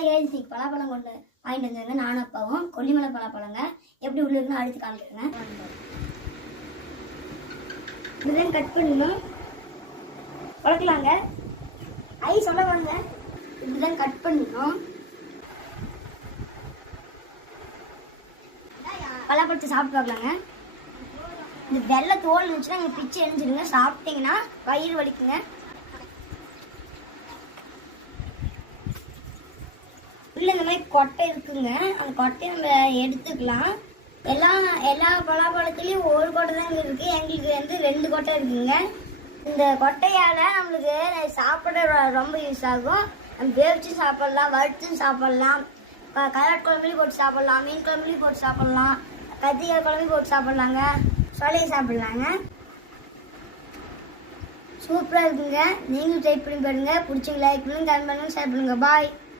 Hi guys, இன்னைக்கு பலாப்பழம் கொண்டு வாங்கிட்டு வந்தாங்க. நானும் அப்பாவும் கொல்லிமலை பலாப்பழங்க எப்படி உள்ள இருக்குன்னு அடித்து காமிக்கிறேங்க. இப்படிதான் கட் பண்ணணும், வளர்க்கலாங்க. ஐ சொல்ல வாங்க, இப்படிதான் கட் பண்ணணும். பலாப்பழத்தை சாப்பிட்டு பார்க்கலாங்க. இந்த வெள்ளை தோல் இருந்துச்சுன்னா இங்கே பிச்சு எரிஞ்சிடுங்க. சாப்பிட்டீங்கன்னா வயிறு வலிக்குங்க. உள்ள இந்த மாதிரி கொட்டை இருக்குங்க, அந்த கொட்டையை நம்ம எடுத்துக்கலாம். எல்லா பலாப்பழத்துலேயும் ஒரு கொட்டை தான் இருக்கு, எங்களுக்கு வந்து 2 கொட்டை இருக்குங்க. இந்த கொட்டையால் நம்மளுக்கு சாப்பிட ரொம்ப யூஸ் ஆகும். நம்ம வேவிச்சு சாப்பிட்லாம், வறுத்து சாப்பிட்லாம், கலர் குழம்புலையும் போட்டு சாப்பிட்லாம், மீன் குழம்புலையும் போட்டு சாப்பிட்லாம், கத்திரிக்காய் குழம்புலையும் போட்டு சாப்பிட்லாங்க, சொலையை சாப்பிட்லாங்க. சூப்பராக இருக்குங்க. நீங்களும் ட்ரை பண்ணி பாருங்க. பிடிச்சிங்க லைக் பண்ணுங்க, கமெண்ட் பண்ணுங்க, ஷேர் பண்ணுங்க. பாய்.